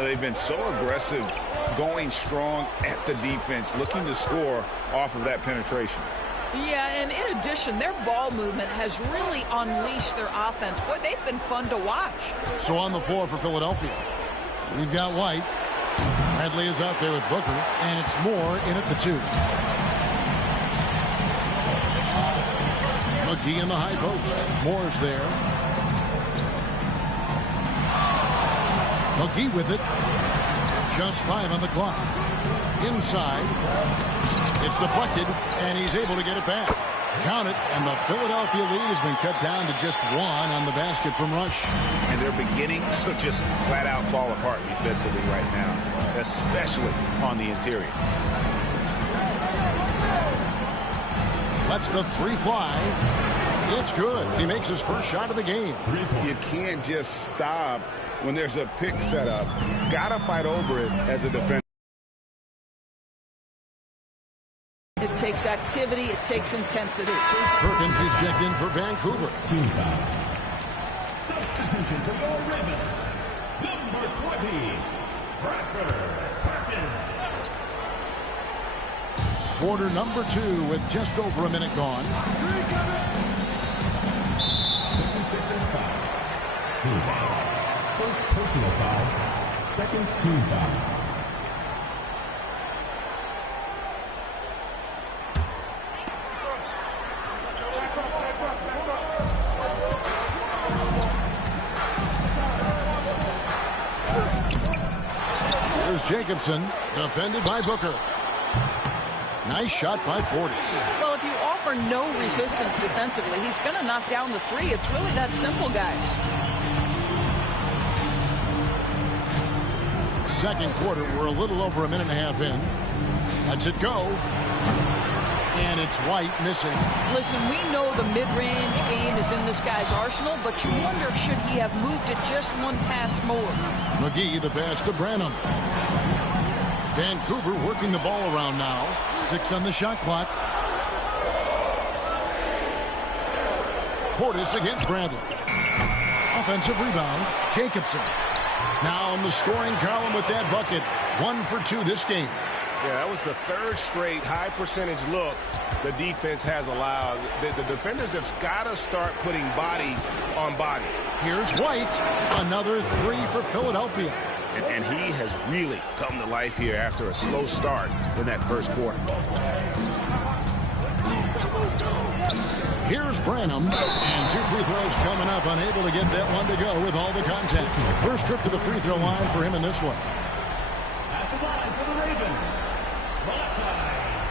They've been so aggressive, going strong at the defense, looking to score off of that penetration. Yeah, and in addition, their ball movement has really unleashed their offense. Boy, they've been fun to watch. So on the floor for Philadelphia, we've got White. Bradley is out there with Booker, and it's Moore in at the 2. McGee in the high post. Moore's there. McGee with it. Just 5 on the clock. Inside. It's deflected, and he's able to get it back. Count it, and the Philadelphia lead has been cut down to just 1 on the basket from Rush. And they're beginning to just flat-out fall apart defensively right now, especially on the interior. Lets the 3 fly. It's good. He makes his first shot of the game. You can't just stop when there's a pick set up. Got to fight over it as a defender. It takes activity. It takes intensity. Perkins is checked in for Vancouver. Team foul. Substitution for your Ravens. Number 20, Bradford Perkins. Quarter number 2 with just over a minute gone. 76ers foul. Silva. First personal foul. Second team foul. Jacobson, defended by Booker. Nice shot by Portis. Well, if you offer no resistance defensively, he's going to knock down the 3. It's really that simple, guys. Second quarter, we're a little over a minute and a half in. Lets it go. And it's White missing. Listen, we know the mid-range game is in this guy's arsenal, but you wonder, should he have moved it just 1 pass more? McGee, the pass to Branham. Vancouver working the ball around now. 6 on the shot clock. Portis against Bradley. Offensive rebound, Jacobson. Now in the scoring column with that bucket. 1 for 2 this game. Yeah, that was the 3rd straight high percentage look the defense has allowed. The defenders have got to start putting bodies on bodies. Here's White. Another 3 for Philadelphia. And he has really come to life here after a slow start in that first quarter. Here's Branham. And 2 free throws coming up. Unable to get that one to go with all the contact. First trip to the free throw line for him in this one. At the line for the Ravens, Malachi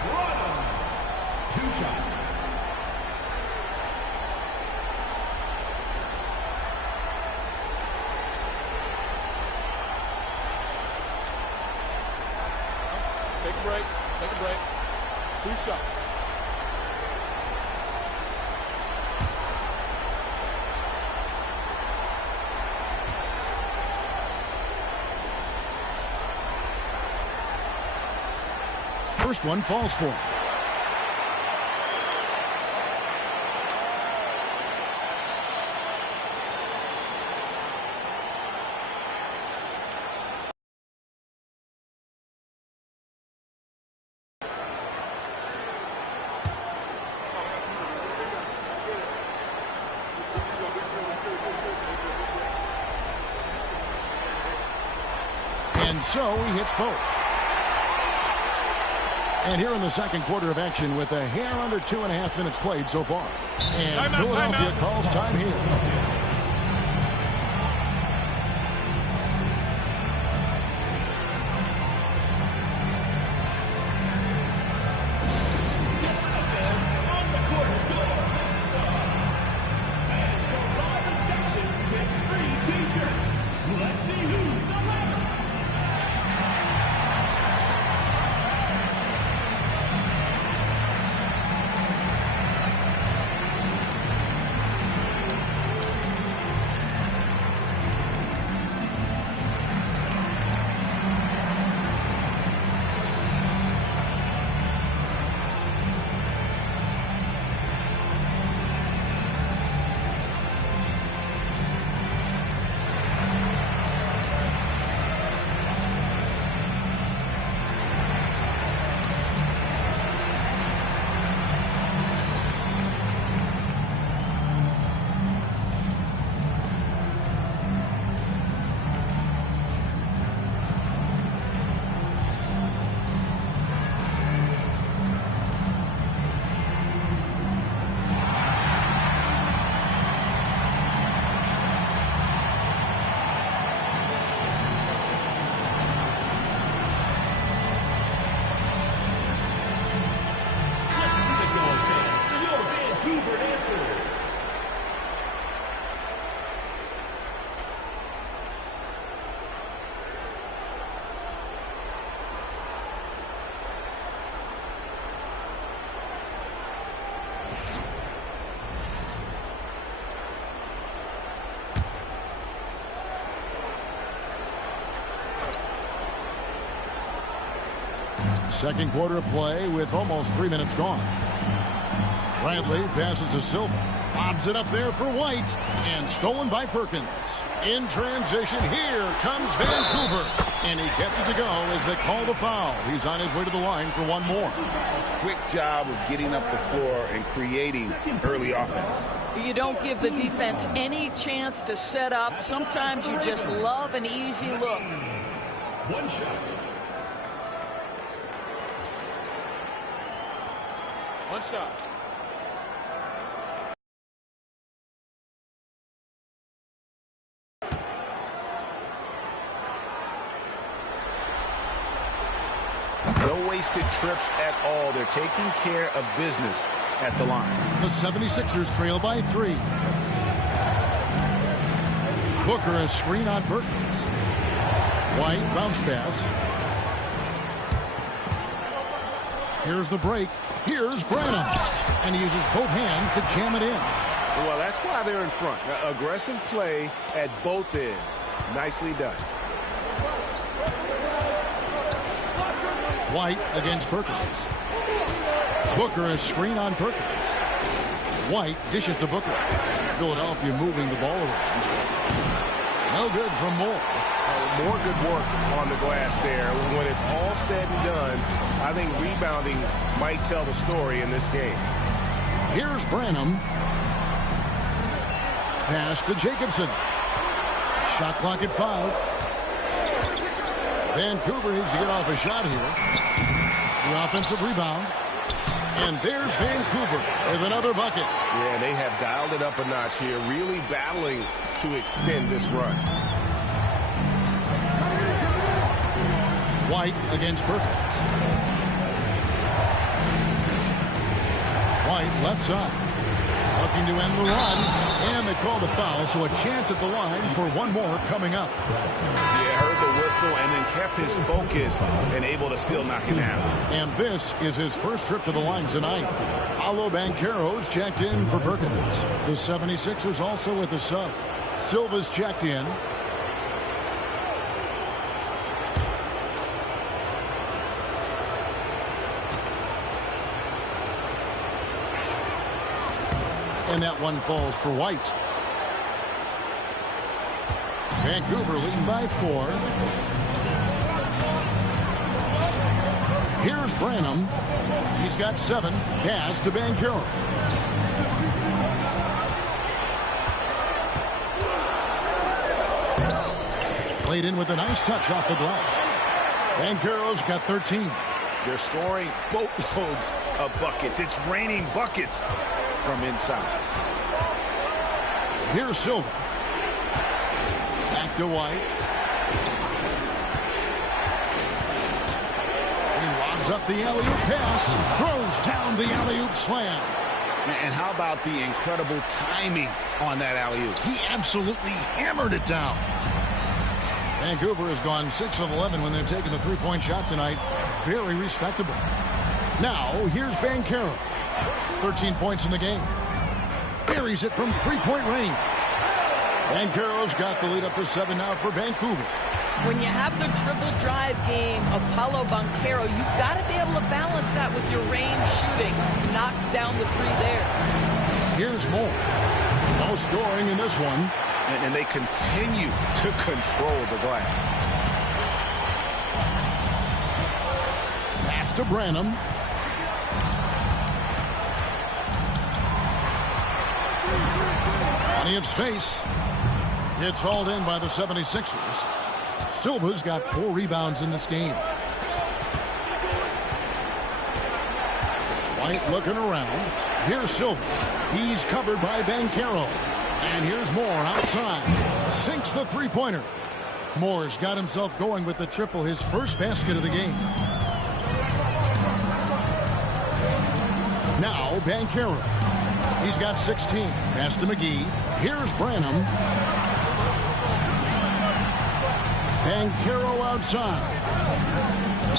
Branham. 2 shots. Take a break. Take a break. 2 shots. First one falls for him. And so he hits both. And here in the second quarter of action with a hair under 2.5 minutes played so far. And Philadelphia calls time here. Second quarter of play with almost 3 minutes gone. Bradley passes to Silva. Lobs it up there for White. And stolen by Perkins. In transition, here comes Vancouver. And he gets it to go as they call the foul. He's on his way to the line for one more. Quick job of getting up the floor and creating early offense. You don't give the defense any chance to set up. Sometimes you just love an easy look. One shot. One shot. No wasted trips at all. They're taking care of business at the line. The 76ers trail by 3. Booker a screen on Perkins. White bounce pass. Here's the break. Here's Branham. And he uses both hands to jam it in. Well, that's why they're in front. Aggressive play at both ends. Nicely done. White against Perkins. Booker a screen on Perkins. White dishes to Booker. Philadelphia moving the ball around. No good from Moore. More good work on the glass there. When it's all said and done, I think rebounding might tell the story in this game. Here's Branham. Pass to Jacobson. Shot clock at 5. Vancouver needs to get off a shot here. The offensive rebound. And there's Vancouver with another bucket. Yeah, they have dialed it up a notch here, really battling to extend this run. White against Perkins. White left side. Looking to end the run. And they call the foul, so a chance at the line for one more coming up. Yeah, heard the whistle and then kept his focus and able to still knock it down. And this is his first trip to the line tonight. Paolo Banchero's checked in for Perkins. The 76ers also with a sub. Silva's checked in. And that one falls for White. Vancouver leading by 4. Here's Branham. He's got 7. Pass to Banchero. Played in with a nice touch off the glass. Banchero's got 13. They're scoring boatloads of buckets. It's raining buckets from inside. Here's Silva. Back to White. He lobs up the alley-oop pass. Throws down the alley-oop slam. And how about the incredible timing on that alley-oop? He absolutely hammered it down. Vancouver has gone 6 of 11 when they're taking the three-point shot tonight. Very respectable. Now, here's Banchero. 13 points in the game. Buries it from three-point range. Banchero's got the lead up to 7 now for Vancouver. When you have the triple drive game of Paolo Banchero, you've got to be able to balance that with your range shooting. Knocks down the 3 there. Here's Moore. No scoring in this one. And they continue to control the glass. Pass to Branham. Plenty of space. It's hauled in by the 76ers. Silva's got 4 rebounds in this game. White looking around. Here's Silva. He's covered by Banchero. And here's Moore outside. Sinks the three-pointer. Moore's got himself going with the triple, his first basket of the game. Now Banchero. He's got 16. Pass to McGee. Here's Branham. Banchero outside.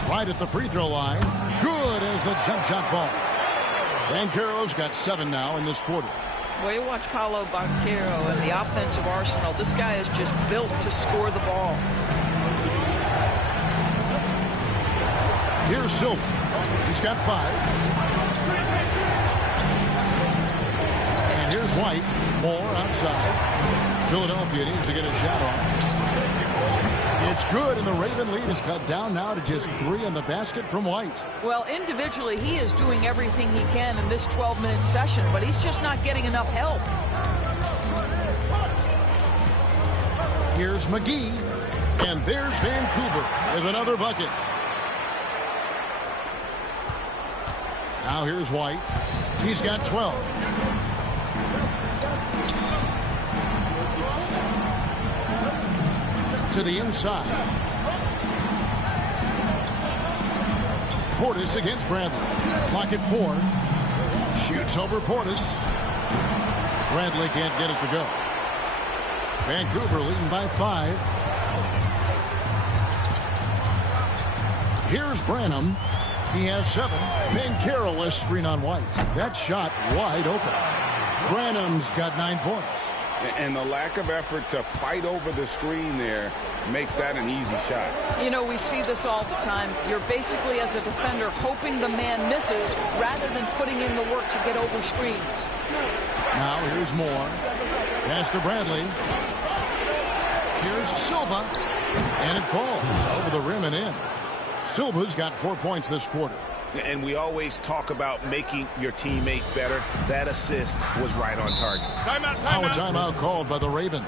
Right at the free throw line. Good as the jump shot falls. Banchero's got 7 now in this quarter. Well, you watch Paolo Banchero and the offensive arsenal. This guy is just built to score the ball. Here's Silva. He's got 5. And here's White. Moore outside. Philadelphia needs to get a shot off. It's good, and the Raven lead is cut down now to just 3 in the basket from White. Well, individually, he is doing everything he can in this 12-minute session, but he's just not getting enough help. Here's McGee, and there's Vancouver with another bucket. Now here's White. He's got 12. To the inside. Portis against Bradley. Clock at 4. Shoots over Portis. Bradley can't get it to go. Vancouver leading by 5. Here's Branham. He has 7. Bancaro a screen on White. That shot wide open. Branham's got 9 points. And the lack of effort to fight over the screen there makes that an easy shot. You know, we see this all the time. You're basically, as a defender, hoping the man misses rather than putting in the work to get over screens. Now here's Moore. Pass to Bradley. Here's Silva. And it falls over the rim and in. Silva's got 4 points this quarter. And we always talk about making your teammate better. That assist was right on target. Timeout, Now a timeout. timeout called by the Ravens.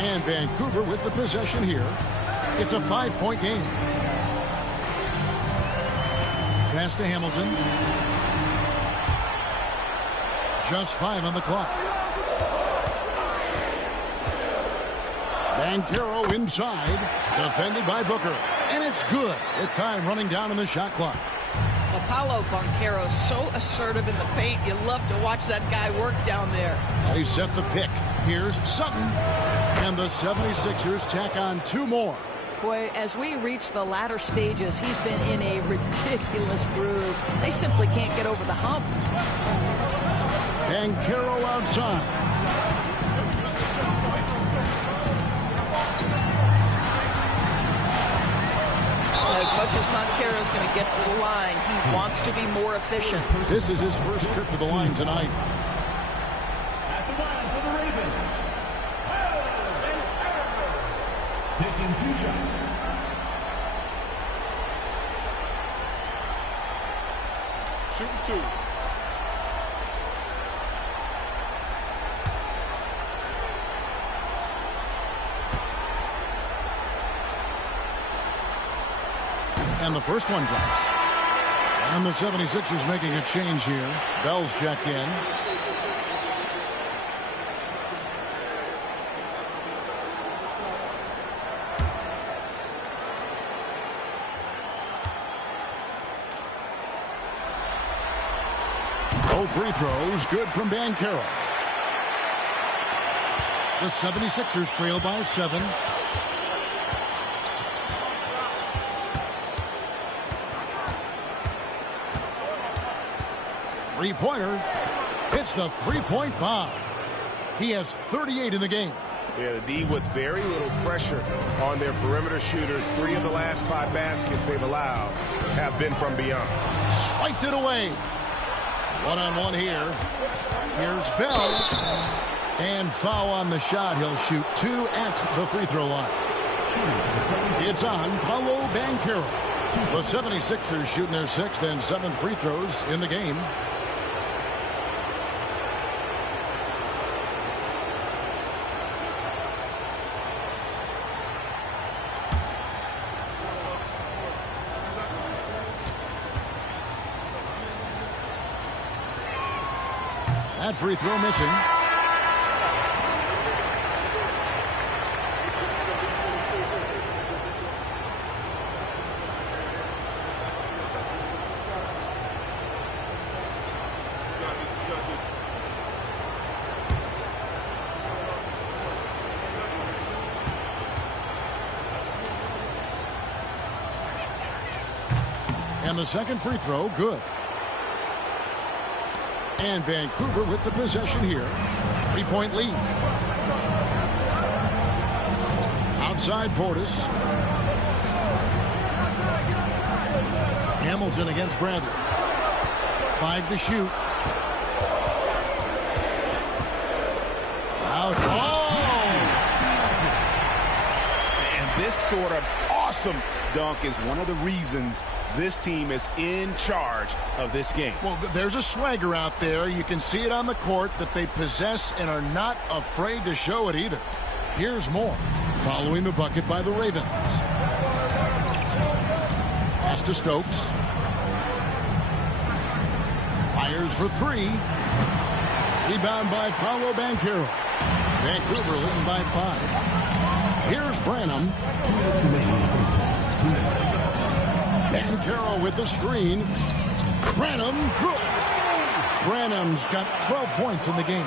And Vancouver with the possession here. It's a 5-point game. Pass to Hamilton. Just 5 on the clock. Bancaro inside. Defended by Booker. And it's good. With time running down on the shot clock. Paolo Banchero, so assertive in the paint. You love to watch that guy work down there. They set the pick. Here's Sutton. And the 76ers tack on 2 more. Boy, as we reach the latter stages, he's been in a ridiculous groove. They simply can't get over the hump. Bancaro outside. As much as Banchero's going to get to the line, he wants to be more efficient. This is his first trip to the line tonight. At the line for the Ravens, taking 2 shots. Shooting 2. And the first one drops. And the 76ers making a change here. Bell's checked in. Both free throws good from Vancouver. The 76ers trail by 7. Three-pointer. It's the three-point bomb. He has 38 in the game. Yeah, the D with very little pressure on their perimeter shooters. 3 of the last 5 baskets they've allowed have been from beyond. Swiped it away. One-on-one here. Here's Bell. And foul on the shot. He'll shoot 2 at the free throw line. It's on Paolo Banchero. The 76ers shooting their 6th and 7th free throws in the game. That free throw missing. And the second free throw, good. And Vancouver with the possession here. 3-point lead. Outside Portis. Hamilton against Bradley. 5 to shoot. Out. Oh! And this sort of awesome dunk is one of the reasons this team is in charge of this game. Well, there's a swagger out there. You can see it on the court that they possess and are not afraid to show it either. Here's more. Following the bucket by the Ravens. Pass to Stokes. Fires for 3. Rebound by Paolo Banchero. Vancouver leading by 5. Here's Branham. Banchero with the screen. Branham. Branham's got 12 points in the game.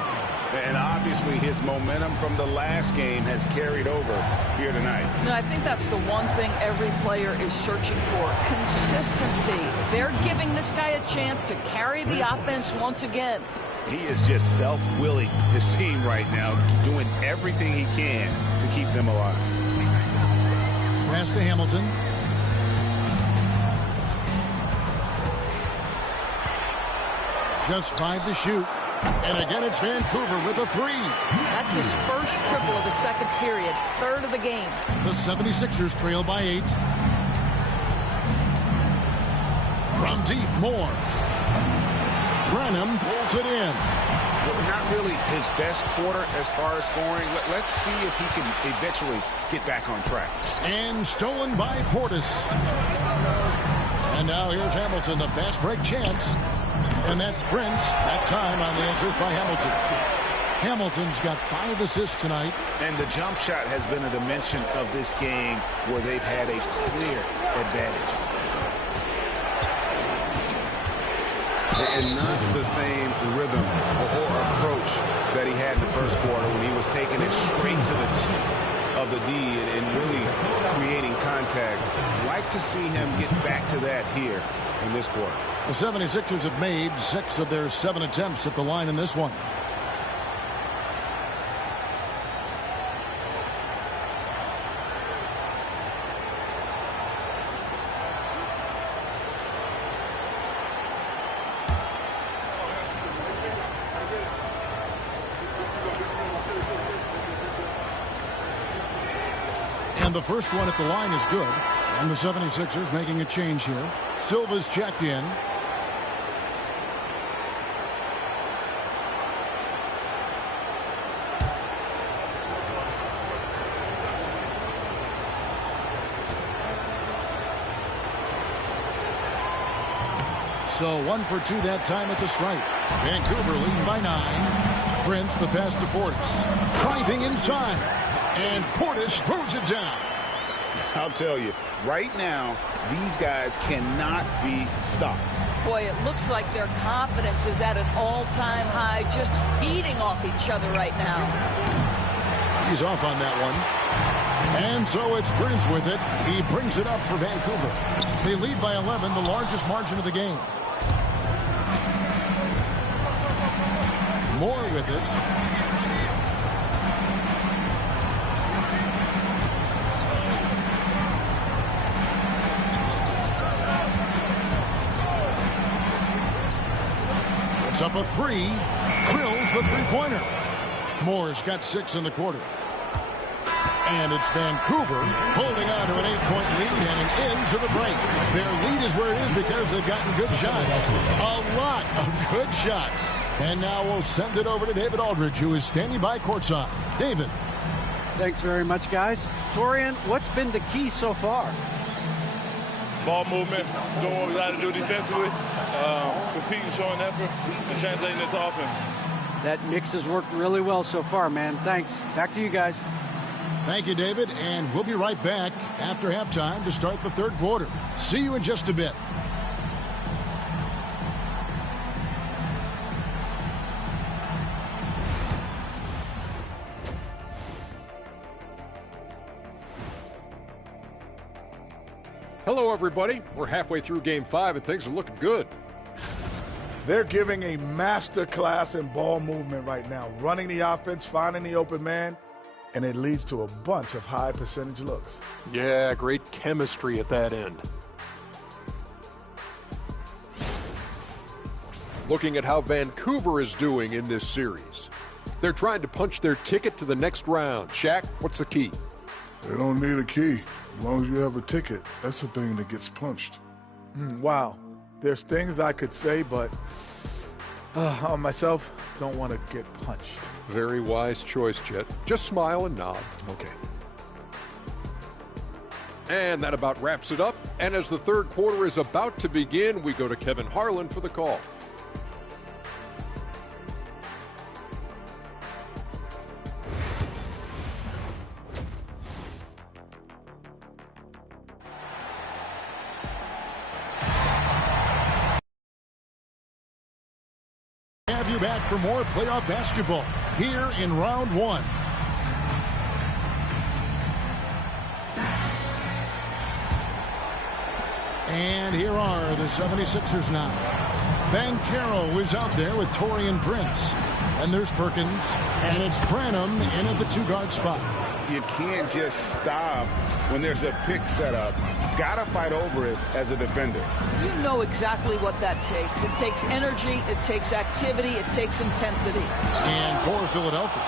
And obviously his momentum from the last game has carried over here tonight. No, I think that's the one thing every player is searching for. Consistency. They're giving this guy a chance to carry the offense once again. He is just self-willing his team right now, doing everything he can to keep them alive. Pass to Hamilton. Just 5 to shoot. And again, it's Vancouver with a 3. That's his first triple of the second period. 3rd of the game. The 76ers trail by 8. From deep, more. Branham pulls it in. Well, not really his best quarter as far as scoring. Let's see if he can eventually get back on track. And stolen by Portis. And now here's Hamilton, the fast break chance. And that's Prince. That time on the assist by Hamilton. Hamilton's got 5 assists tonight. And the jump shot has been a dimension of this game where they've had a clear advantage. And not the same rhythm or approach that he had in the first quarter when he was taking it straight to the teeth of the D and really creating contact. Like to see him get back to that here in this quarter. The 76ers have made 6 of their 7 attempts at the line in this one. And the first one at the line is good. And the 76ers making a change here. Silva's checked in. So 1 for 2 that time at the stripe. Vancouver leading by 9. Prince the pass to Portis. Driving inside. And Portis throws it down. I'll tell you, right now, these guys cannot be stopped. Boy, it looks like their confidence is at an all-time high, just feeding off each other right now. He's off on that one. And so it's Prince with it. He brings it up for Vancouver. They lead by 11, the largest margin of the game. Moore with it. It's up a three. Drills the three-pointer. Moore's got 6 in the quarter. And it's Vancouver holding on to an 8-point lead heading into the break. Their lead is where it is because they've gotten good shots. A lot of good shots. And now we'll send it over to David Aldridge, who is standing by courtside. David. Thanks very much, guys. Torian, what's been the key so far? Ball movement, doing what we got to do defensively, competing, showing effort, and translating it to offense. That mix has worked really well so far, man. Thanks. Back to you guys. Thank you, David, and we'll be right back after halftime to start the third quarter. See you in just a bit. Hello, everybody. We're halfway through Game 5, and things are looking good. They're giving a master class in ball movement right now, running the offense, finding the open man, and it leads to a bunch of high percentage looks. Yeah, great chemistry at that end. Looking at how Vancouver is doing in this series. They're trying to punch their ticket to the next round. Shaq, what's the key? They don't need a key. As long as you have a ticket, that's the thing that gets punched. Wow. There's things I could say, but on myself, don't want to get punched. Very wise choice, Chet. Just smile and nod. Okay. And that about wraps it up. And as the third quarter is about to begin, we go to Kevin Harlan for the call. Have you back for more playoff basketball here in round one. And here are the 76ers now. Banchero is out there with Taurean Prince. And there's Perkins. And it's Branham in at the two-guard spot. You can't just stop when there's a pick set up. Gotta fight over it as a defender. You know exactly what that takes. It takes energy, it takes activity, it takes intensity. And for Philadelphia,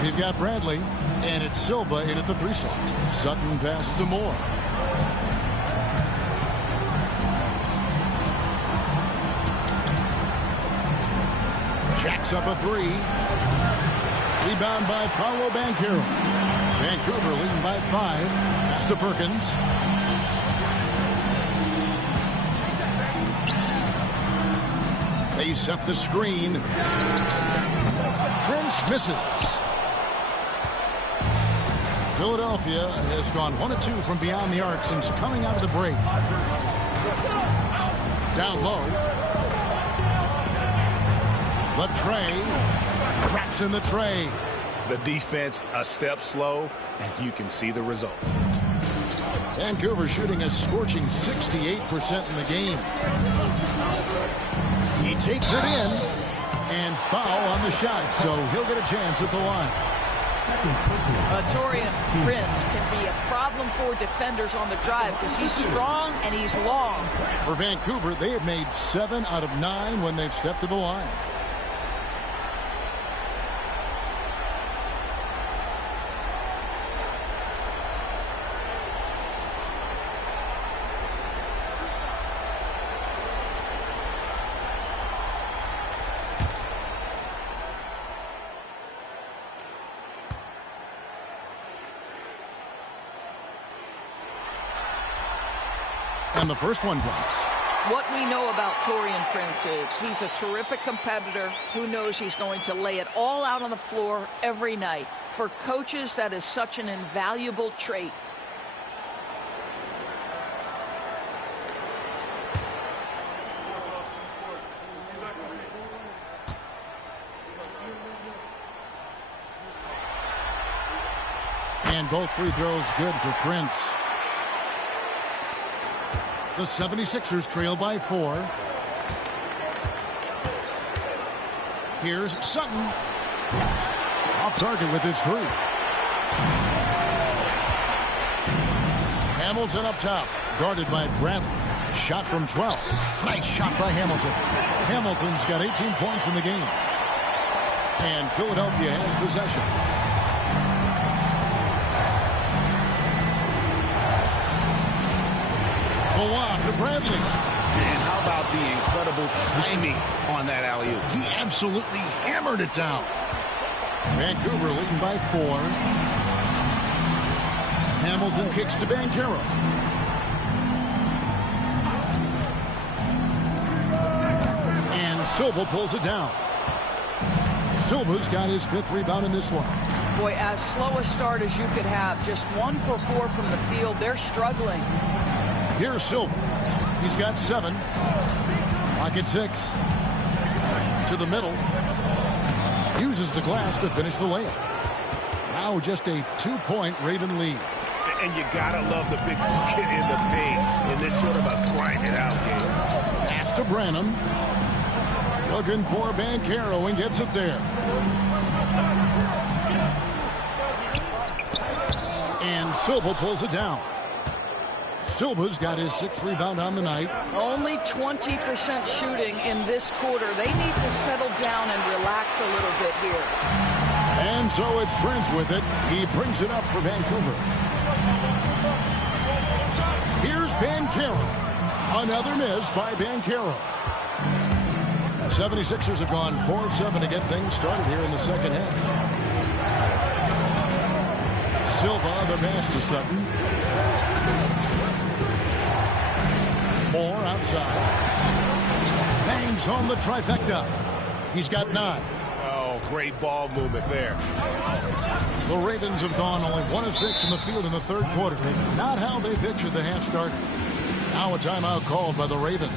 we've got Bradley, and it's Silva in at the 3 slot. Sutton pass to Moore. Jacks up a 3. Rebound by Paolo Banchero. Vancouver leading by 5. Pass to Perkins. They set the screen. Prince misses. Philadelphia has gone 1 of 2 from beyond the arc since coming out of the break. Down low. The tray. Traps in the tray. The defense a step slow, and you can see the results. Vancouver shooting a scorching 68% in the game. He takes it in, and foul on the shot, so he'll get a chance at the line. Taurean Prince can be a problem for defenders on the drive because he's strong and he's long. For Vancouver, they have made 7 out of 9 when they've stepped to the line. And the first one drops. What we know about Taurean Prince is he's a terrific competitor who knows he's going to lay it all out on the floor every night. For coaches, that is such an invaluable trait. And both free throws good for Prince. The 76ers trail by 4. Here's Sutton. Off target with his 3. Hamilton up top, guarded by Bradley. Shot from 12. Nice shot by Hamilton. Hamilton's got 18 points in the game. And Philadelphia has possession. The lob to Bradley. And how about the incredible timing on that alley-oop? He absolutely hammered it down. Vancouver leading by 4. Hamilton kicks to Banchero. And Silva pulls it down. Silva's got his 5th rebound in this one. Boy, as slow a start as you could have. Just 1 for 4 from the field. They're struggling. Here's Silva. He's got 7. Pocket 6. To the middle. Uses the glass to finish the layup. Now just a 2-point Raven lead. And you gotta love the big bucket in the paint in this sort of a grind-it-out game. Pass to Branham. Looking for Banchero and gets it there. And Silva pulls it down. Silva's got his 6th rebound on the night. Only 20% shooting in this quarter. They need to settle down and relax a little bit here. And so it's Prince with it. He brings it up for Vancouver. Here's Banchero. Another miss by Banchero. The 76ers have gone 4 of 7 to get things started here in the second half. Silva, the pass to Sutton. Moore outside. Bangs home the trifecta. He's got 9. Oh, great ball movement there. The Ravens have gone only 1 of 6 in the field in the 3rd quarter. Not how they pictured the half started. Now a timeout called by the Ravens.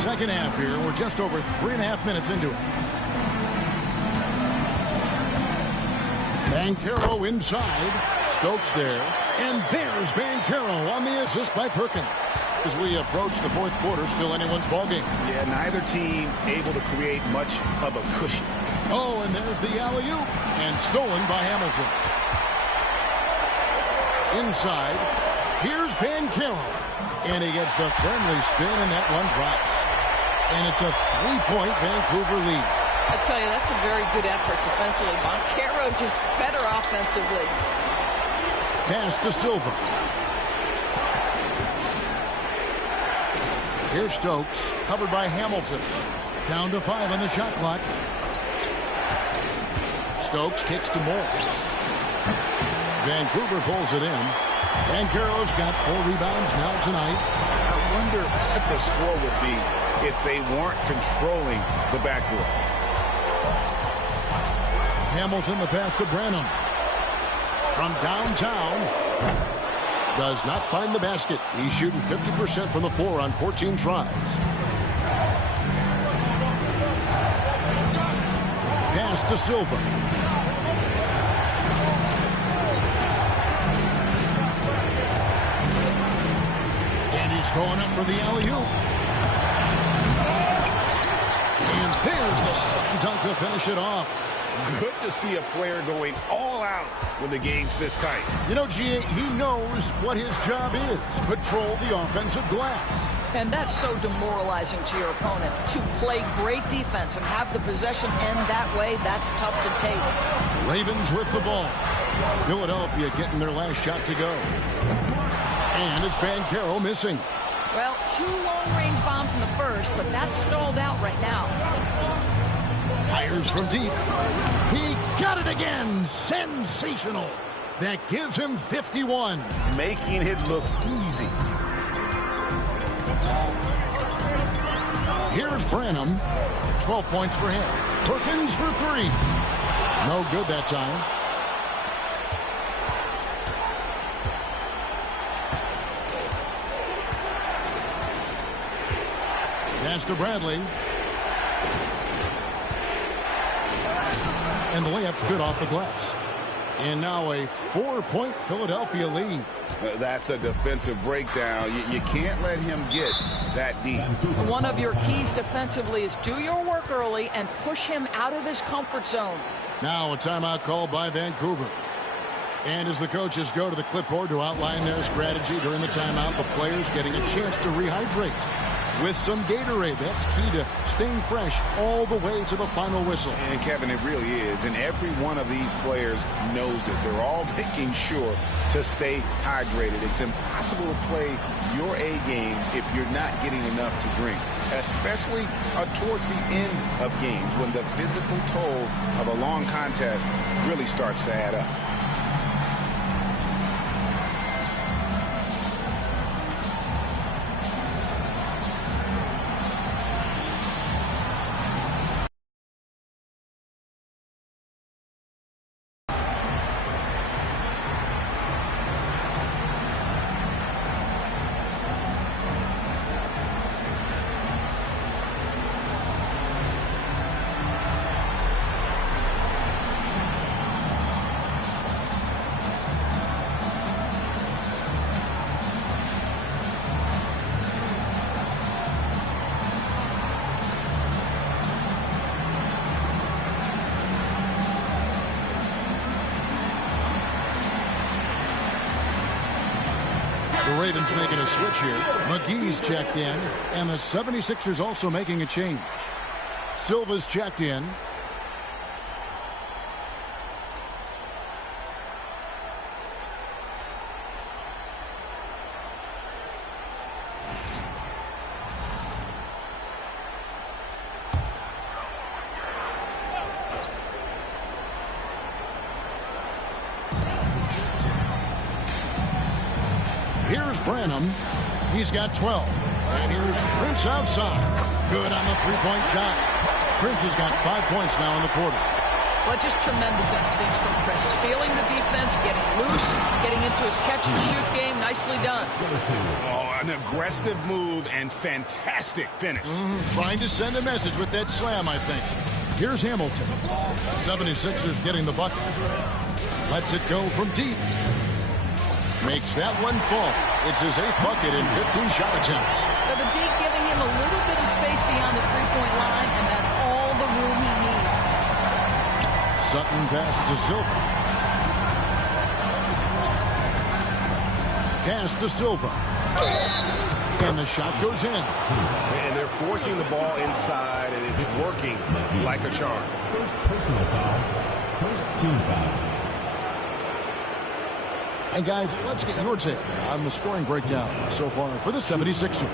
Second half here. We're just over 3.5 minutes into it. Banchero inside. Stokes there. And there's Banchero on the assist by Perkins. As we approach the 4th quarter, still anyone's ballgame. Yeah, neither team able to create much of a cushion. Oh, and there's the alley-oop. And stolen by Hamilton. Inside. Here's Banchero. And he gets the friendly spin, and that one drops. And it's a 3-point Vancouver lead. I tell you, that's a very good effort defensively. Banchero just better offensively. Pass to Silva. Here's Stokes, covered by Hamilton. Down to 5 on the shot clock. Stokes kicks to Moore. Vancouver pulls it in. Banchero's got 4 rebounds now tonight. I wonder what the score would be if they weren't controlling the backboard. Hamilton the pass to Branham. From downtown. Does not find the basket. He's shooting 50% from the floor on 14 tries. Pass to Silva. And he's going up for the alley-oop. And there's the slam dunk to finish it off. Good to see a player going all out when the game's this tight. You know, G.A., he knows what his job is. Patrol the offensive glass. And that's so demoralizing to your opponent. To play great defense and have the possession end that way, that's tough to take. Ravens with the ball. Philadelphia getting their last shot to go. And it's Banchero missing. Well, 2 long-range bombs in the first, but that's stalled out right now. Fires from deep. He got it again. Sensational. That gives him 51. Making it look easy. Here's Branham. 12 points for him. Perkins for 3. No good that time. Pass to Bradley. And the layup's good off the glass. And now a 4-point Philadelphia lead. That's a defensive breakdown. You can't let him get that deep. One of your keys defensively is do your work early and push him out of his comfort zone. Now a timeout called by Vancouver. And as the coaches go to the clipboard to outline their strategy during the timeout, the players getting a chance to rehydrate with some Gatorade. That's key to staying fresh all the way to the final whistle. And Kevin, it really is. And every one of these players knows it. They're all making sure to stay hydrated. It's impossible to play your A game if you're not getting enough to drink, especially towards the end of games when the physical toll of a long contest really starts to add up. The Ravens making a switch here. McGee's checked in, and the 76ers also making a change. Silva's checked in. Here's Branham. He's got 12. And here's Prince outside. Good on the three-point shot. Prince has got 5 points now in the quarter. Well, just tremendous instincts from Prince. Feeling the defense, getting loose, getting into his catch-and-shoot game. Nicely done. Oh, an aggressive move and fantastic finish. Trying to send a message with that slam, I think. Here's Hamilton. 76ers getting the bucket. Lets it go from deep. Makes that one fall. It's his 8th bucket in 15 shot attempts. But the D giving him a little bit of space beyond the three-point line, and that's all the room he needs. Sutton passes to Silva. Pass to Silva. And the shot goes in. And they're forcing the ball inside, and it's working like a charm. First personal foul. First team foul. And guys, let's get your take on the scoring breakdown so far for the 76ers.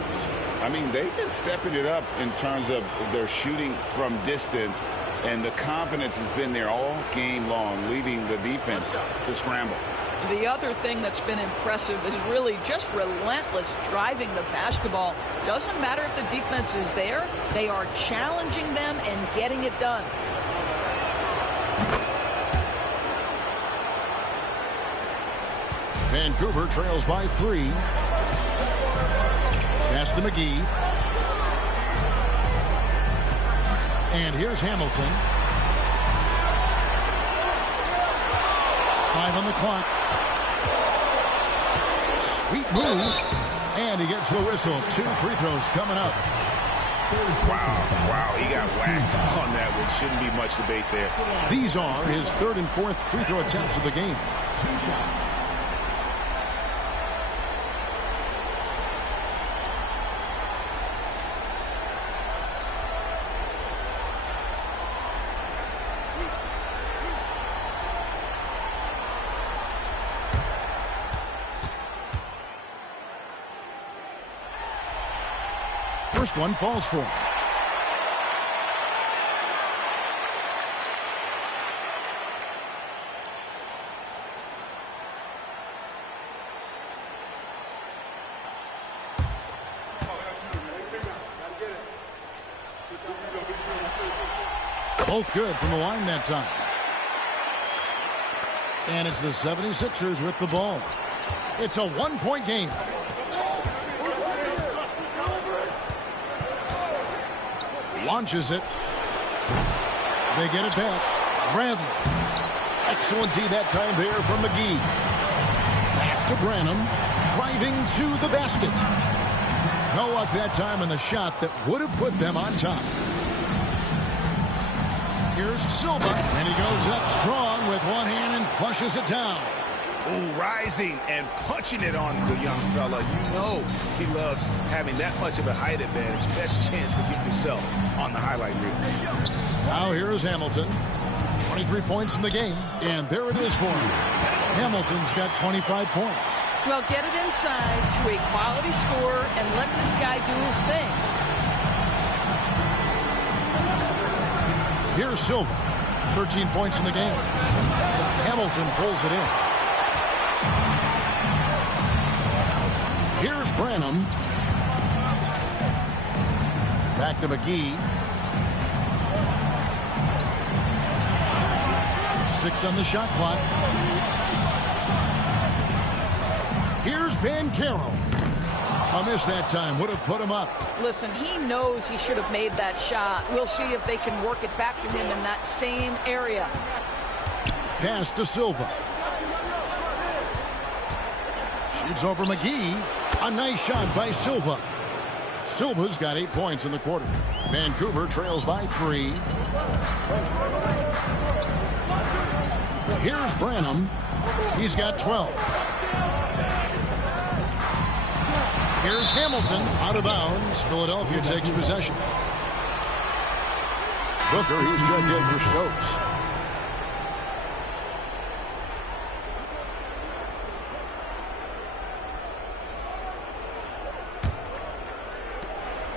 I mean, they've been stepping it up in terms of their shooting from distance. And the confidence has been there all game long, leaving the defense to scramble. The other thing that's been impressive is really just relentless driving the basketball. Doesn't matter if the defense is there, they are challenging them and getting it done. Vancouver trails by 3. Pass to McGee. And here's Hamilton. 5 on the clock. Sweet move. And he gets the whistle. 2 free throws coming up. Wow, he got whacked on that one. Shouldn't be much debate there. These are his 3rd and 4th free throw attempts of the game. 2 shots. First one falls for him. Both good from the line that time. And it's the 76ers with the ball. It's a 1-point game. Launches it. They get it back. Bradley. Excellent D that time there from McGee. Pass to Branham. Driving to the basket. No luck that time in the shot that would have put them on top. Here's Silva. And he goes up strong with one hand and flushes it down. Ooh, rising and punching it on the young fella. You know he loves having that much of a height advantage. Best chance to get yourself on the highlight reel. Now here is Hamilton. 23 points in the game. And there it is for him. Hamilton's got 25 points. Well, get it inside to a quality scorer and let this guy do his thing. Here's Silva. 13 points in the game. Hamilton pulls it in. Here's Branham. Back to McGee. 6 on the shot clock. Here's Banchero. A miss that time would have put him up. Listen, he knows he should have made that shot. We'll see if they can work it back to him in that same area. Pass to Silva. Shoots over McGee. A nice shot by Silva. Silva's got 8 points in the quarter. Vancouver trails by 3. Here's Branham. He's got 12. Here's Hamilton. Out of bounds. Philadelphia takes possession. Booker, he's checked in for Stokes.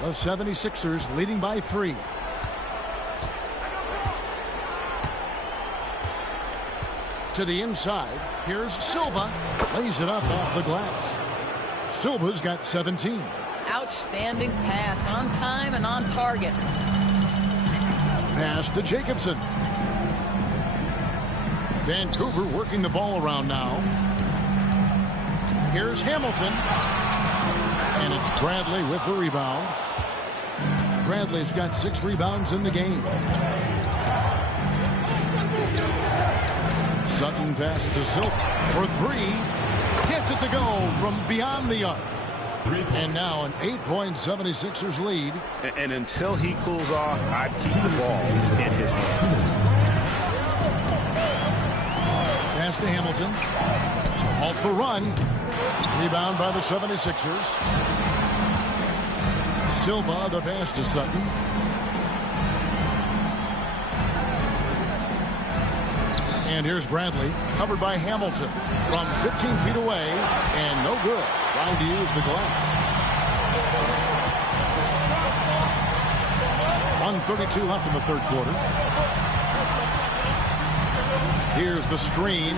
The 76ers leading by 3. To the inside. Here's Silva. Lays it up off the glass. Silva's got 17. Outstanding pass on time and on target. Pass to Jacobson. Vancouver working the ball around now. Here's Hamilton. And it's Bradley with the rebound. Bradley's got 6 rebounds in the game. Sutton pass to Silva for 3. Gets it to go from beyond the arc. And now an 8-point 76ers lead. And until he cools off, I'd keep the ball in his hands. Pass to Hamilton to halt the run. Rebound by the 76ers. Silva, the pass to Sutton. And here's Bradley, covered by Hamilton from 15 feet away, and no good, trying to use the glass. 1:32 left in the third quarter. Here's the screen.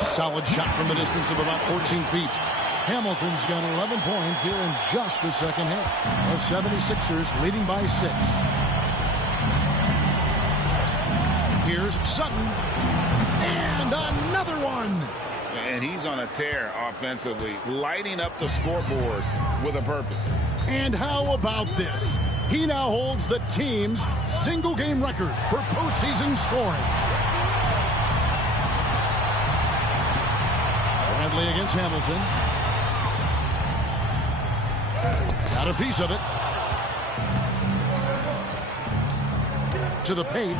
Solid shot from the distance of about 14 feet. Hamilton's got 11 points here in just the second half. The 76ers leading by 6. Here's Sutton. And another one. And he's on a tear offensively, lighting up the scoreboard with a purpose. And how about this? He now holds the team's single-game record for postseason scoring. Bradley against Hamilton. Got a piece of it. To the paint.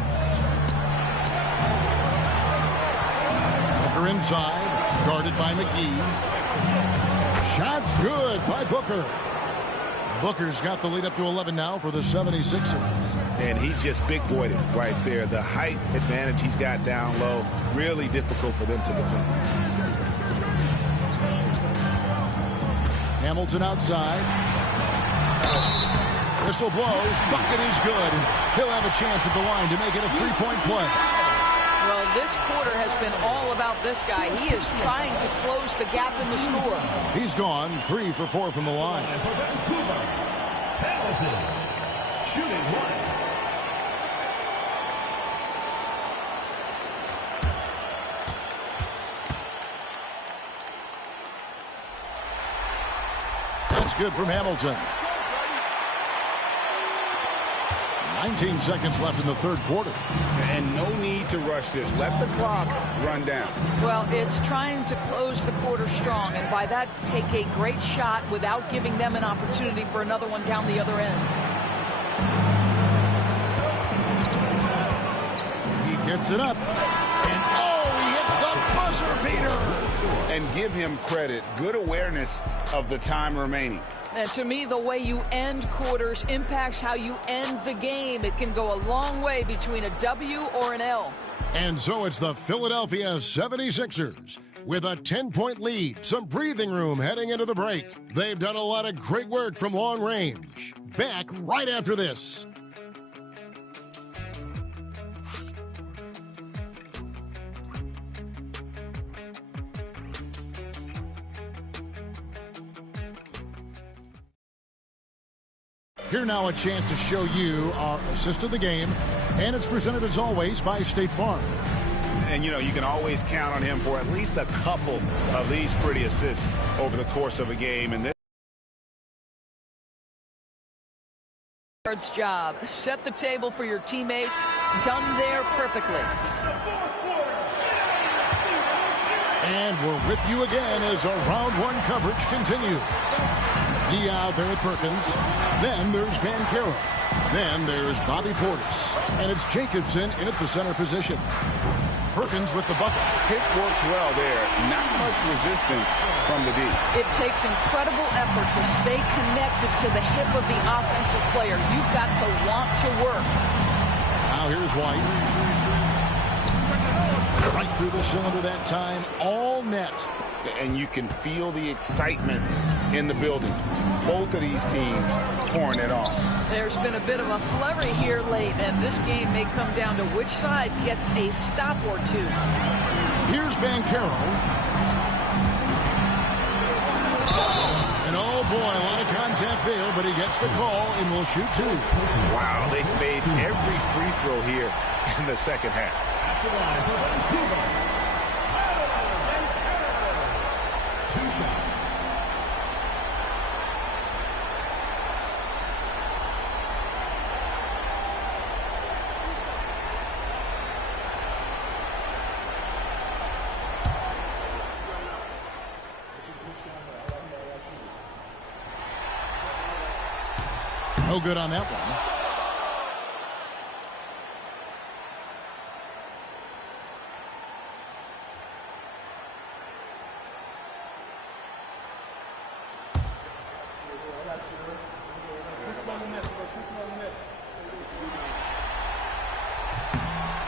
Booker inside, guarded by McGee. Shot's good by Booker. Booker's got the lead up to 11 now for the 76ers. And he just big-boyed it right there. The height advantage he's got down low, really difficult for them to defend. Hamilton outside. Whistle blows. Bucket is good. He'll have a chance at the line to make it a three-point play. Well, this quarter has been all about this guy. He is trying to close the gap in the score. He's gone 3 for 4 from the line. For Vancouver, Hamilton, shooting one. That's good from Hamilton. 19 seconds left in the third quarter. And no need to rush this. Let the clock run down. Well, it's trying to close the quarter strong, and by that, take a great shot without giving them an opportunity for another one down the other end. He gets it up. And he hits the buzzer beater. And give him credit. Good awareness of the time remaining. And to me, the way you end quarters impacts how you end the game. It can go a long way between a W or an L. And so it's the Philadelphia 76ers with a 10-point lead, some breathing room heading into the break. They've done a lot of great work from long range. Back right after this. Here now a chance to show you our assist of the game, and it's presented as always by State Farm. And you know, you can always count on him for at least a couple of these pretty assists over the course of a game. And this job. Set the table for your teammates. Done there perfectly. And we're with you again as our round one coverage continues. He out there with Perkins. Then there's Banchero. Then there's Bobby Portis. And it's Jacobson in at the center position. Perkins with the bucket. Pick works well there. Not much resistance from the D. It takes incredible effort to stay connected to the hip of the offensive player. You've got to want to work. Now here's White. Right through the cylinder that time. All net. And you can feel the excitement in the building. Both of these teams pouring it on. There's been a bit of a flurry here late, and this game may come down to which side gets a stop or two. Here's Banchero. And oh boy, a lot of contact there, but he gets the call and will shoot two. Wow, they made every free throw here in the second half. No good on that one.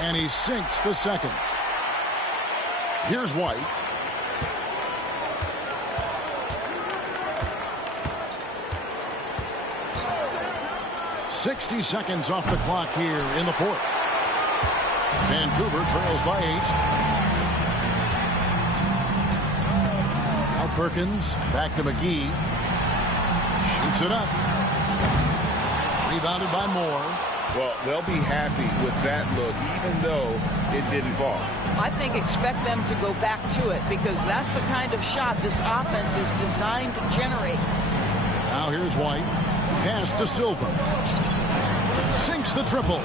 And he sinks the second. Here's White. 60 seconds off the clock here in the fourth. Vancouver trails by 8. Now Perkins back to McGee. Shoots it up. Rebounded by Moore. Well, they'll be happy with that look, even though it didn't fall. I think expect them to go back to it because that's the kind of shot this offense is designed to generate. Now here's White. Pass to Silva. Sinks the triple.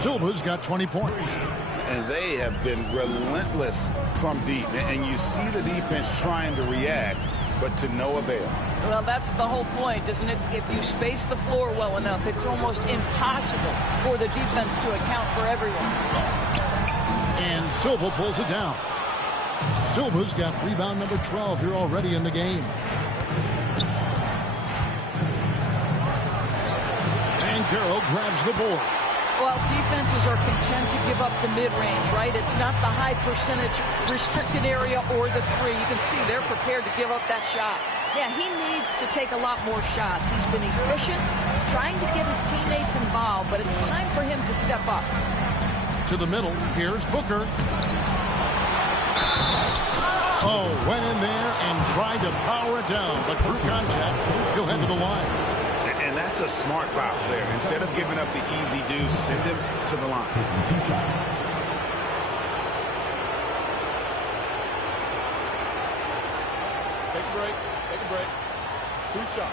Silva's got 20 points. And they have been relentless from deep. And you see the defense trying to react, but to no avail. Well, that's the whole point, isn't it? If you space the floor well enough, it's almost impossible for the defense to account for everyone. And Silva pulls it down. Silva's got rebound number 12 here already in the game. Carroll grabs the board. Well, defenses are content to give up the mid-range, right? It's not the high percentage restricted area or the three. You can see they're prepared to give up that shot. Yeah, he needs to take a lot more shots. He's been efficient, trying to get his teammates involved, but it's time for him to step up. To the middle, here's Booker. Oh, went in there and tried to power it down, but drew contact. He'll head to the line. And that's a smart foul there. Instead of giving up the easy deuce, send him to the line. Take a break. Take a break. 2 shots.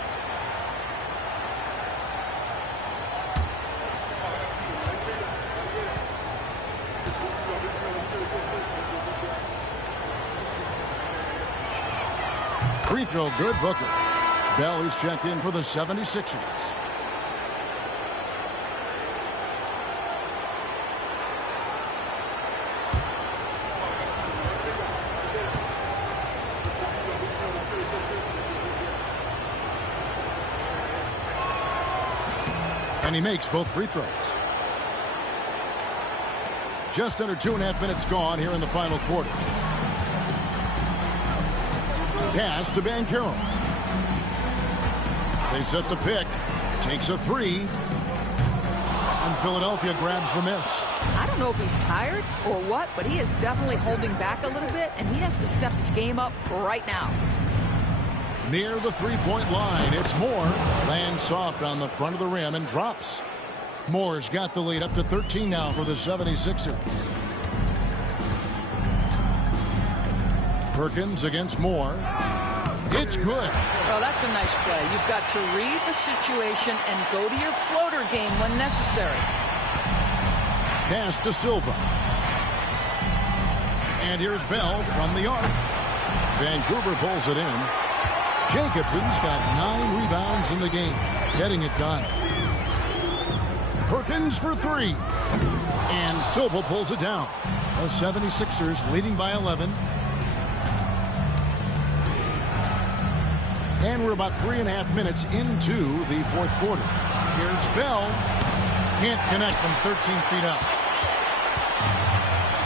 Free throw good, Booker. Bell is checked in for the 76ers. And he makes both free throws. Just under 2.5 minutes gone here in the final quarter. Pass to Banchero. They set the pick. Takes a three. And Philadelphia grabs the miss. I don't know if he's tired or what, but he is definitely holding back a little bit, and he has to step his game up right now. Near the three-point line, it's Moore. Lands soft on the front of the rim and drops. Moore's got the lead up to 13 now for the 76ers. Perkins against Moore. It's good. Oh, that's a nice play. You've got to read the situation and go to your floater game when necessary. Pass to Silva. And here's Bell from the arc. Vancouver pulls it in. Jacobson's got 9 rebounds in the game, getting it done. Perkins for 3. And Silva pulls it down. The 76ers leading by 11. And we're about 3.5 minutes into the fourth quarter. Here's Bell. Can't connect from 13 feet out.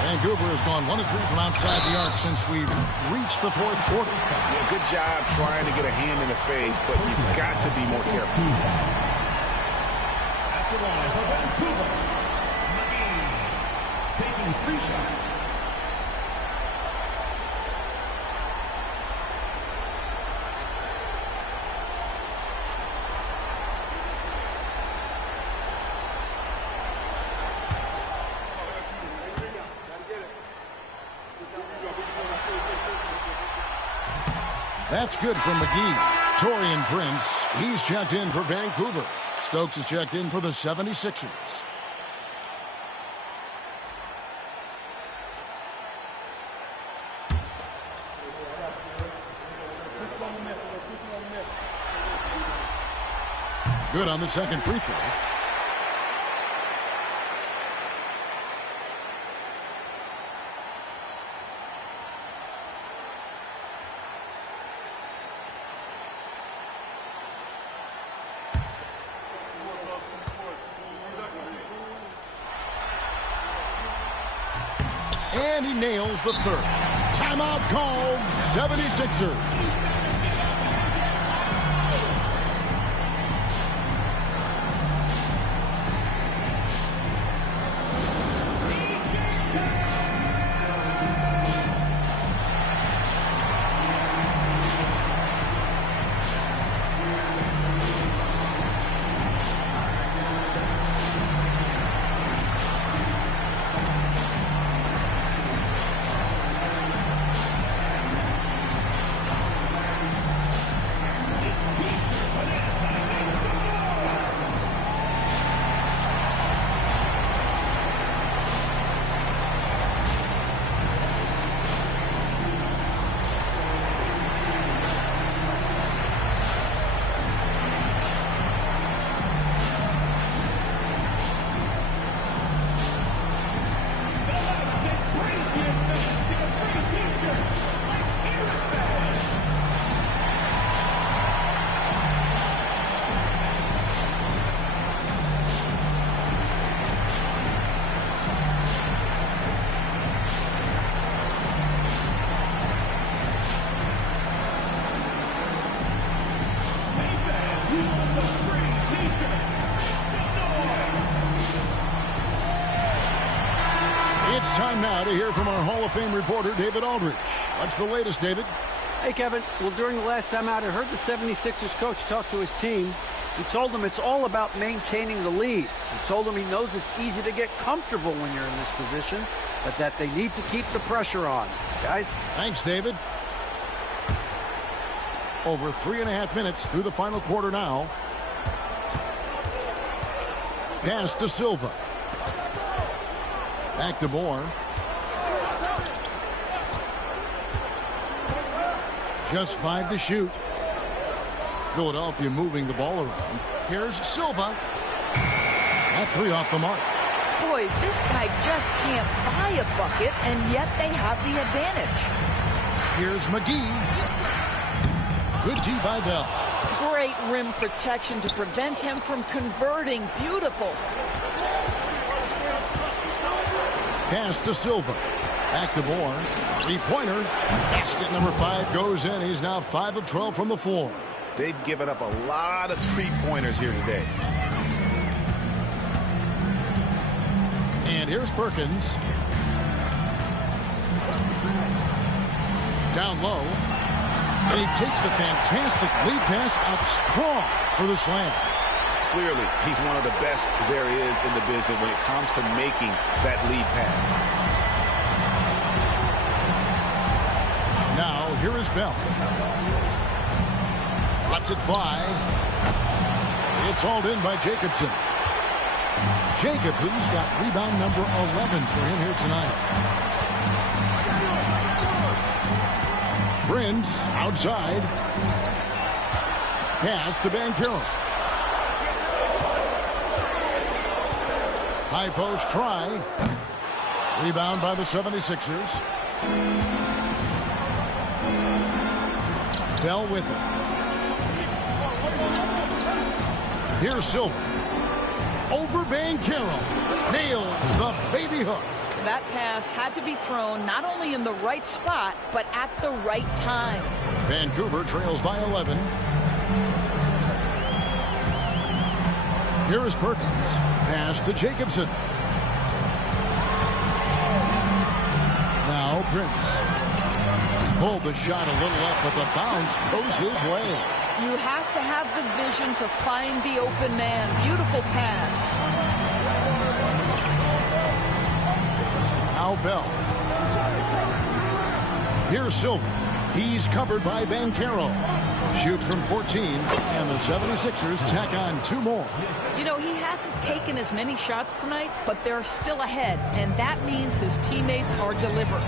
Vancouver has gone 1 of 3 from outside the arc since we've reached the fourth quarter. Yeah, good job trying to get a hand in the face, but you've got to be more careful. At the line for Vancouver, McGee, taking 3 shots. That's good from McGee. Taurean Prince, he's checked in for Vancouver. Stokes is checked in for the 76ers. Good on the second free throw. And he nails the third. Timeout called, 76ers. It's time now to hear from our Hall of Fame reporter, David Aldridge. What's the latest, David? Hey, Kevin. Well, during the last time out, I heard the 76ers coach talk to his team. He told them it's all about maintaining the lead. He told them he knows it's easy to get comfortable when you're in this position, but that they need to keep the pressure on. Guys? Thanks, David. Over 3.5 minutes through the final quarter now. Pass to Silva. Back to Moore. Just 5 to shoot. Philadelphia moving the ball around. Here's Silva. That 3 off the mark. Boy, this guy just can't buy a bucket, and yet they have the advantage. Here's McGee. Good tee by Bell. Great rim protection to prevent him from converting. Beautiful. Pass to Silva. Back to Moore. 3-pointer. Basket number 5 goes in. He's now 5 of 12 from the floor. They've given up a lot of 3-pointers here today. And here's Perkins. Down low. And he takes the fantastic lead pass out strong for the slam. Clearly, he's one of the best there is in the business when it comes to making that lead pass. Now, here is Bell. Lets it fly. It's hauled in by Jacobson. Jacobson's got rebound number 11 for him here tonight. Prince outside. Pass to Banchero. High post try. Rebound by the 76ers. Bell with it. Here's Silva. Over Banchero. Nails the baby hook. That pass had to be thrown not only in the right spot, but at the right time. Vancouver trails by 11. Here is Perkins. Pass to Jacobson. Now Prince. Pulled the shot a little up, but the bounce goes his way. You have to have the vision to find the open man. Beautiful pass. Now Bell. Here's Silva. He's covered by Banchero. Shoots from 14, and the 76ers tack on 2 more. You know, he hasn't taken as many shots tonight, but they're still ahead, and that means his teammates are delivering.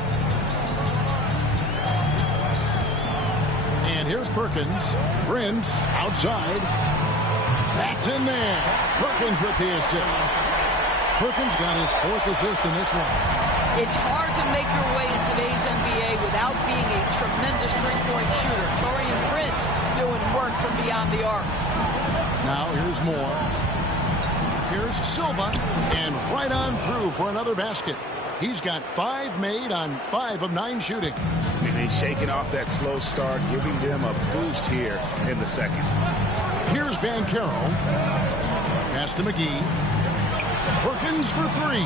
And here's Perkins. Prince outside. That's in there. Perkins with the assist. Perkins got his 4th assist in this one. It's hard to make your way in today's NBA without being a tremendous three-point shooter. Taurean Prince doing work from beyond the arc. Now here's Moore. Here's Silva. And right on through for another basket. He's got 5 made on 5 of 9 shooting. And he's shaking off that slow start, giving them a boost here in the second. Here's Banchero. Pass to McGee. Perkins for 3.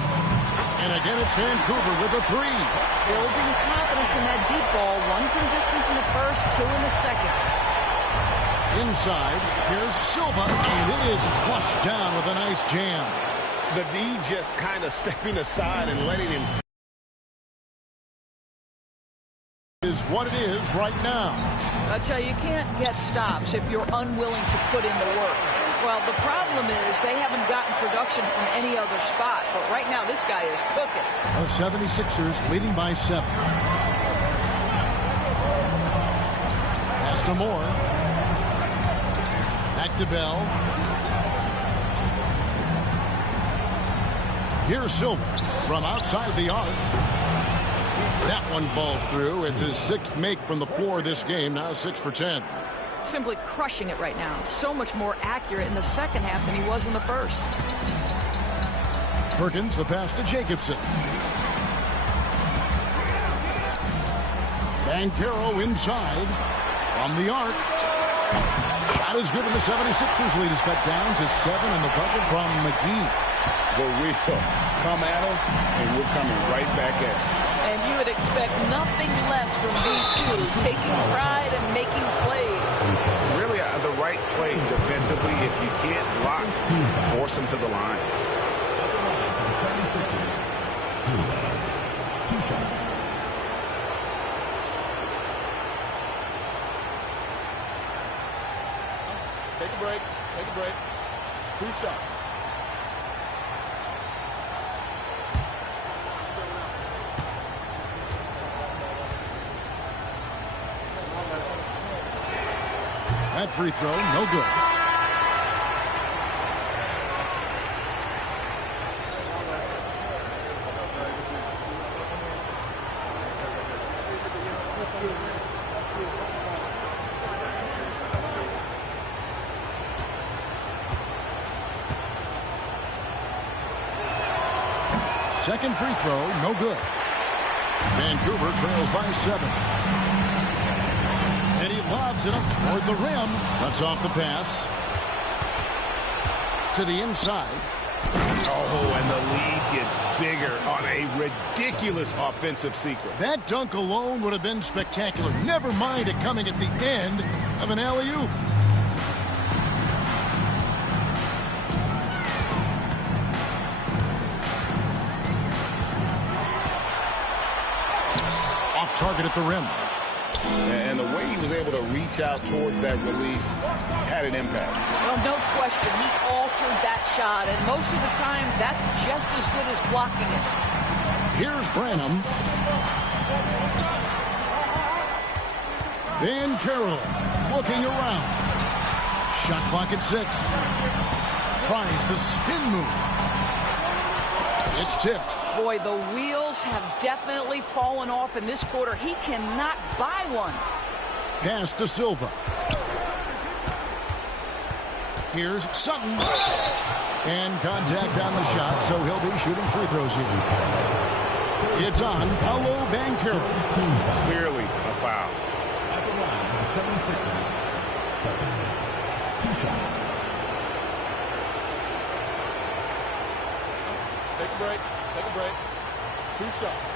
And again, it's Vancouver with a 3. Building confidence in that deep ball. 1 from distance in the first, 2 in the second. Inside, here's Silva, and it is flushed down with a nice jam. The D just kind of stepping aside and letting him. Is what it is right now. I tell you, you can't get stops if you're unwilling to put in the work. Well, the problem is they haven't gotten production from any other spot. But right now, this guy is cooking. The 76ers leading by 7. Pass to Moore. Back to Bell. Here's Silva from outside the arc. That one falls through. It's his 6th make from the floor this game. Now 6 for 10. Simply crushing it right now. So much more accurate in the second half than he was in the first. Perkins, the pass to Jacobson. Banchero inside from the arc. Shot is good, and the 76ers lead is cut down to 7, and the bucket from McGee. The wheel. Come at us, and we're coming right back at you. And you would expect nothing less from these two, taking pride and making plays. Really, the right play defensively. If you can't block, force them to the line. 76ers, 2 shots. Take a break. Take a break. 2 shots. That free throw, no good. Second free throw, no good. Vancouver trails by 7. And he lobs it up toward the rim. Cuts off the pass. To the inside. Oh, and the lead gets bigger on a ridiculous offensive sequence. That dunk alone would have been spectacular. Never mind it coming at the end of an alley-oop. Off target at the rim. And the way he was able to reach out towards that release had an impact. Well, no question. He altered that shot, and most of the time, that's just as good as blocking it. Here's Branham. Van Carroll looking around. Shot clock at 6. Tries the spin move. It's tipped. Boy, the wheels have definitely fallen off in this quarter. He cannot buy one. Pass to Silva. Here's Sutton. And contact on the shot, so he'll be shooting free throws here. It's on Paolo Banchero. Clearly a foul. At the line for the 76ers, 2 shots. Take a break. Take a break. 2 shots.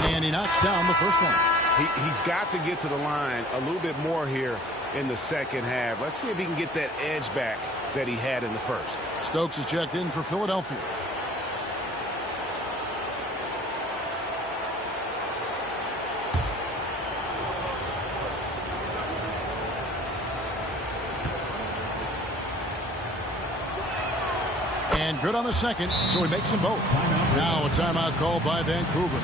And he knocks down the first one. He's got to get to the line a little bit more here in the second half. Let's see if he can get that edge back that he had in the first. Stokes is checked in for Philadelphia. And good on the second, so he makes them both. Now a timeout called by Vancouver.